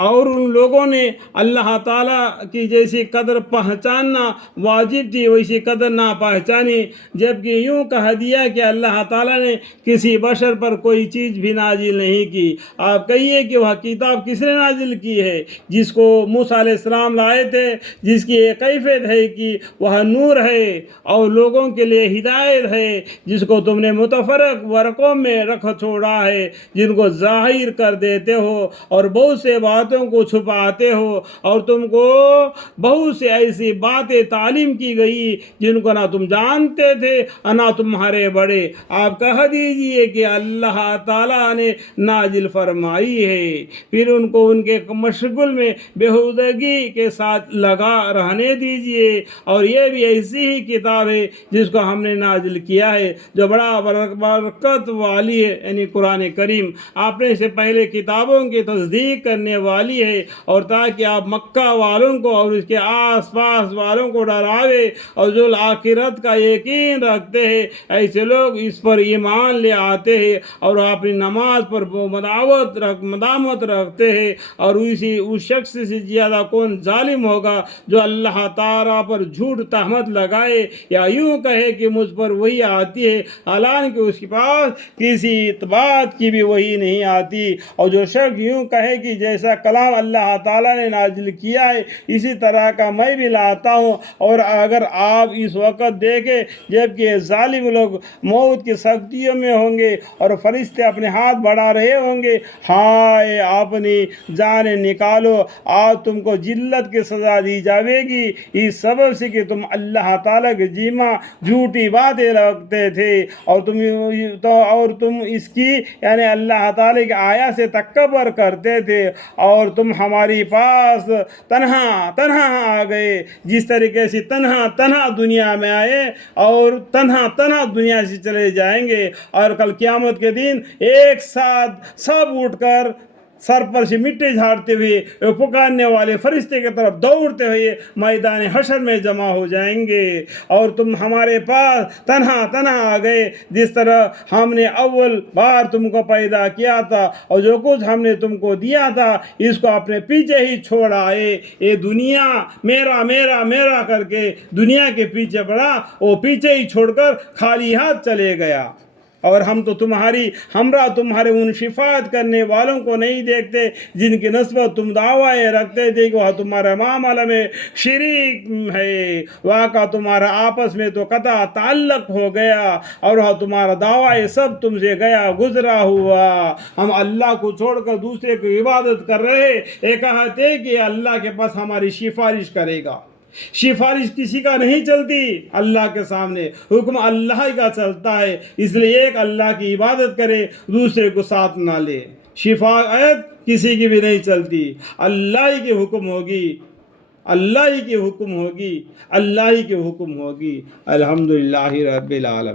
اور ان لوگوں نے اللہ تعالیٰ کی جیسی قدر پہچاننا واجب تھی ویسی قدر نہ پہچانی، جبکہ یوں کہہ دیا کہ اللہ تعالیٰ نے کسی بشر پر کوئی چیز بھی نازل نہیں کی۔ آپ کہیے کہ وہ کتاب کس نے نازل کی ہے؟ جس کو موسیٰ علیہ السلام لائے تھے، جس کی ایک کیفیت ہے کہ وہ نور ہے اور لوگوں کے لیے ہدایت ہے، جس کو تم نے متفرق ورقوں میں رکھ چھوڑا ہے، جن کو ظاہر کر دیتے ہو اور بہت سے باتوں کو چھپاتے ہو، اور تم کو بہت سے ایسی باتیں تعلیم کی گئی جن کو نہ تم جانتے تھے اور نہ تمہارے بڑے۔ آپ کہہ دیجئے کہ اللہ تعالیٰ نے نازل فرمائی ہے، پھر ان کو ان کے مشغول میں بےہودگی کے ساتھ لگا رہنے دیجئے۔ اور یہ بھی ایسی ہی کتاب ہے جس کو ہم نے نازل کیا ہے، جو بڑا برکت والی ہے، یعنی قرآن کریم اپنے سے پہلے کتابوں کی تصدیق کرنے والی ہے، اور تاکہ آپ مکہ والوں کو اور اس کے آس پاس والوں کو ڈراوے، اور جو آخرت کا یقین رکھتے ہیں ایسے لوگ اس پر ایمان لے آتے ہیں اور اپنی نماز پر مداومت رکھتے ہیں۔ اور اس شخص سے زیادہ کون ظالم ہوگا جو اللہ تعالیٰ پر جھوٹ تہمت لگائے یا یوں کہے کہ مجھ پر وہی آتی ہے حالانکہ اس کے پاس کسی بات کی بھی وہی نہیں آتی۔ اور جو شخص یوں کہے کہ جیسا کلام اللہ تعالیٰ نے نازل کیا ہے اسی طرح کا میں بھی لاتا ہوں، اور اگر آپ اس وقت دیکھیں جبکہ ظالم لوگ موت کی سختیوں میں ہوں گے اور فرشتے اپنے ہاتھ بڑھا رہے ہوں گے، ہائے اپنی جانیں نکالو، آج تم کو ذلت کی سزا دی جائے گی اس سبب سے کہ تم اللہ تعالیٰ کے جیما جھوٹی باتیں رکھتے تھے، اور تم اس کی یعنی اللہ تعالیٰ کی آیات سے تکبر کرتے تھے، اور تم ہماری پاس تنہا آ گئے، جس طریقے سے تنہا دنیا میں آئے اور تنہا دنیا سے چلے جائیں گے، اور کل قیامت کے دن ایک ساتھ سب اٹھ کر سر پر سے مٹی جھاڑتے ہوئے پکارنے والے فرشتے کی طرف دوڑتے ہوئے میدان حشر میں جمع ہو جائیں گے، اور تم ہمارے پاس تنہا آ گئے، جس طرح ہم نے اول بار تم کو پیدا کیا تھا اور جو کچھ ہم نے تم کو دیا تھا اس کو اپنے پیچھے ہی چھوڑ آئے۔ یہ دنیا میرا کر کے دنیا کے پیچھے پڑا، وہ پیچھے ہی چھوڑ کر خالی ہاتھ چلے گیا، اور ہم تو تمہارے ان شفاعت کرنے والوں کو نہیں دیکھتے جن کی نسبت تم دعوی رکھتے تھے کہ وہ تمہارا معاملہ میں شریک ہے، واقعہ تمہارا آپس میں تو قطع تعلق ہو گیا، اور وہ تمہارا دعوی سب تم سے گزرا ہوا۔ ہم اللہ کو چھوڑ کر دوسرے کو عبادت کر رہے، یہ کہتے کہ اللہ کے پاس ہماری سفارش کرے گا۔ سفارش کسی کا نہیں چلتی، اللہ کے سامنے حکم اللہ کا چلتا ہے، اس لیے ایک اللہ کی عبادت کرے، دوسرے کو ساتھ نہ لے۔ شفاعت کسی کی بھی نہیں چلتی، اللہ ہی کی حکم ہوگی، اللہ ہی کی حکم ہوگی۔ الحمدللہ رب العالمین۔